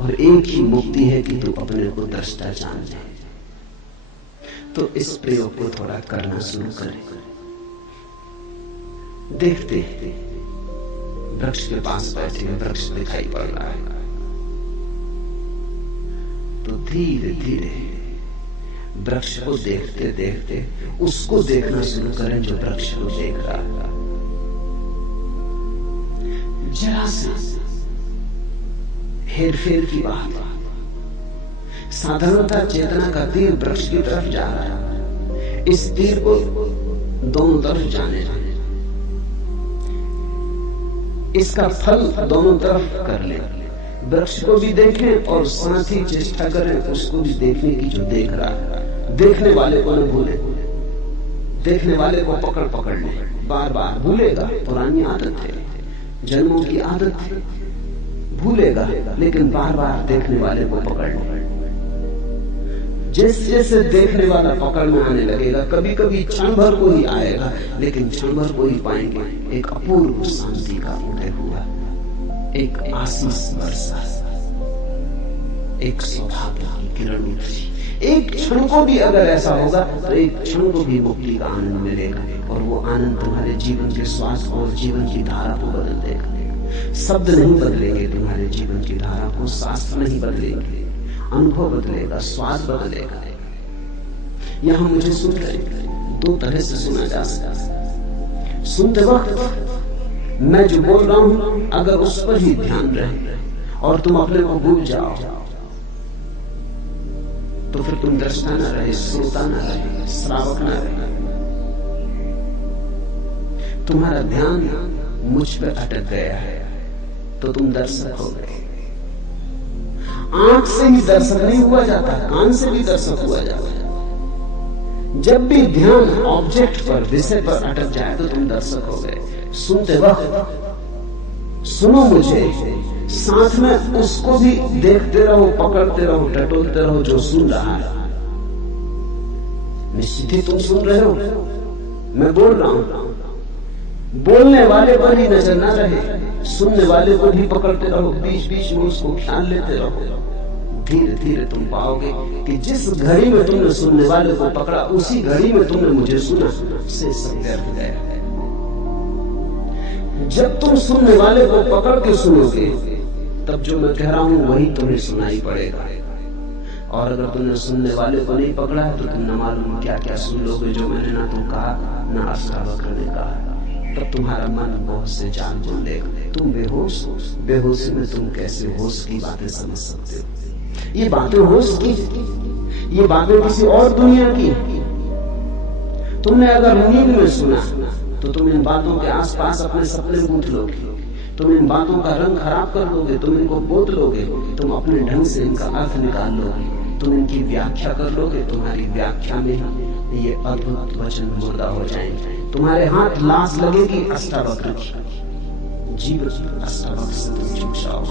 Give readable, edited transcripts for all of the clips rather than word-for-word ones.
और एक ही मुक्ति है कि तू अपने को दृष्टा जान ले। तो इस प्रयोग को थोड़ा करना शुरू करें। देखते वृक्ष के पास बैठे वृक्ष दिखाई पड़ रहा है, तो धीरे धीरे वृक्ष को देखते देखते उसको देखना शुरू करें जो वृक्ष को देख रहा था। जरा सी हेर फेर की बात, साधारणतः चेतना का तीर वृक्ष की तरफ जा रहा है, इस तीर को दोनों तरफ जाने दें, इसका फल दोनों तरफ कर ले। वृक्ष को भी देखें और साथ ही चेष्टा करें उसको भी देखने की जो देख रहा है। देखने वाले को न भूले, देखने वाले को पकड़ पकड़ ले, बार बार भूलेगा, पुरानी आदत है, जन्मों की आदत है, भूलेगा, लेकिन बार बार देखने वाले को पकड़ ले। जैसे जैसे देखने वाला पकड़ में आने लगेगा, कभी कभी क्षण भर को ही आएगा, लेकिन क्षण भर को ही पाएंगे एक अपूर्व शांति का उदय हुआ, एक आशीष वर्षा, एक सौभाग्य की किरण उठी। एक क्षण को भी अगर ऐसा होगा तो एक क्षण को भी मुक्ति का आनंद मिलेगा, और वो आनंद तुम्हारे जीवन के स्वास्थ्य और जीवन की धारा को बदल देगा। शब्द नहीं बदलेंगे तुम्हारे जीवन की धारा को, शास्त्र नहीं बदलेंगे, अनुभव बदलेगा, स्वाद बदलेगा। यहां मुझे सुन रहे, दो तरह से सुना जा सकता है। सुनते वक्त मैं जो बोल रहा हूं अगर उस पर ही ध्यान रहे और तुम अपने को भूल जाओ तो फिर तुम दृष्टा न रहे, श्रोता न रहे, श्रावक न रहे, तुम्हारा ध्यान मुझ पर अटक गया है तो तुम दर्शक हो गए। आंख से ही दर्शक नहीं हुआ जाता, कान से भी दर्शक हुआ जाता है। जब भी ध्यान ऑब्जेक्ट पर, विषय पर अटक जाए तो तुम दर्शक हो गए। सुनते वक्त सुनो मुझे, साथ में उसको भी देखते रहो, पकड़ते रहो, टटोलते रहो जो सुन रहा है। निश्चित ही तुम सुन रहे हो, मैं बोल रहा हूं। बोलने वाले पर ही नजर न रहे, सुनने वाले को भी पकड़ते रहो, बीच बीच में उसको ख्याल लेते रहो। धीरे धीरे तुम पाओगे कि जिस घड़ी में तुमने सुनने वाले को पकड़ा, उसी घड़ी में तुमने मुझे सुना, से सब व्यर्थ गया है। जब तुम सुनने वाले को पकड़ के सुनोगे तब जो मैं कह रहा हूं वही तुम्हें सुनाई पड़ेगा, और अगर तुमने सुनने वाले को नहीं पकड़ा है तो तुम न मालूम क्या क्या सुन लोगे जो मैंने ना तुम कहा ना अष्टावक्र ने कहा। तब तुम्हारा मन बहुत से जाल बुन लेगा, तुम बेहोश हो। बेहोशी में तुम कैसे होश की बातें समझ सकते हो? ये बातें होश की, ये बातें किसी और दुनिया की। तुमने अगर नींद में सुना तो तुम इन बातों के आसपास अपने सपने गूंथ लोगे, तुम इन बातों का रंग खराब कर लोगे, तुम इनको बोध लोगे, तुम अपने ढंग से इनका अर्थ निकाल लोगे, तुम इनकी व्याख्या कर लोगे। तुम्हारी व्याख्या में ये अद्भुत वचन मुर्दा हो जाएंगे। तुम्हारे हाथ लाश लगेगी अष्टावक्र की। जीवित अष्टावक्र से तुम छूट जाओ,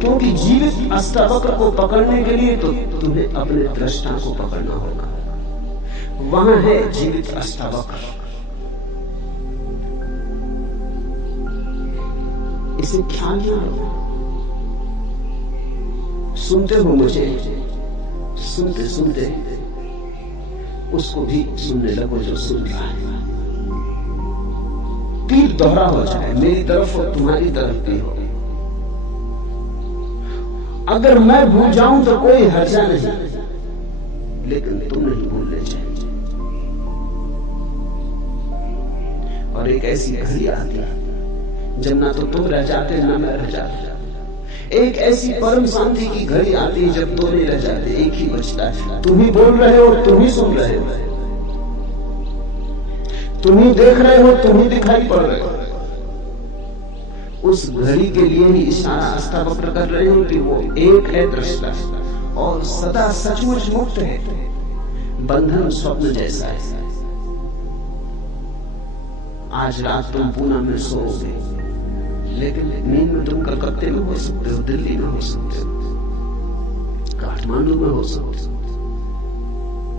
क्योंकि जीवित अष्टावक्र को पकड़ने के लिए तो तुम्हें अपने दृष्टा को पकड़ना होगा। वहां है जीवित अष्टावक्र। इसे ख्याल ना लो। सुनते हो मुझे, सुनते सुनते उसको भी सुनने लगो जो सुन रहा है। तीर दोहरा हो जाए, मेरी तरफ और तुम्हारी तरफ भी हो। अगर मैं भूल जाऊं तो कोई हर्जा नहीं, लेकिन तुम नहीं भूलने चाहिए। और एक ऐसी घड़ी आती है जब ना तो तुम रह जाते ना मैं रह जाता। एक ऐसी परम शांति की घड़ी आती है जब दो नहीं रह जाते, एक ही बचता है। तुम ही बोल रहे हो, तुम ही सुन रहे हो, तुम ही देख रहे हो, तुम ही दिखाई पड़ रहे हो। उस घड़ी के लिए ही इशारा अष्टावक्र कर रहे हो कि वो एक है दृष्टा और सदा सचमुच मुक्त है। बंधन स्वप्न जैसा है। आज रात तुम पूना में सोओगे, लेकिन नींद में तुम कलकत्ते में हो सकते हो, दिल्ली में हो सकते हो, काठमांडू में हो सकते हो,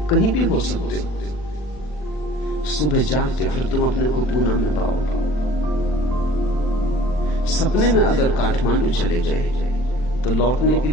कहीं भी हो सकते हो। सुबह जागते फिर तुम अपने को पूना में पाओगे। सपने में अगर काठमांडू चले गए तो लौटने के लिए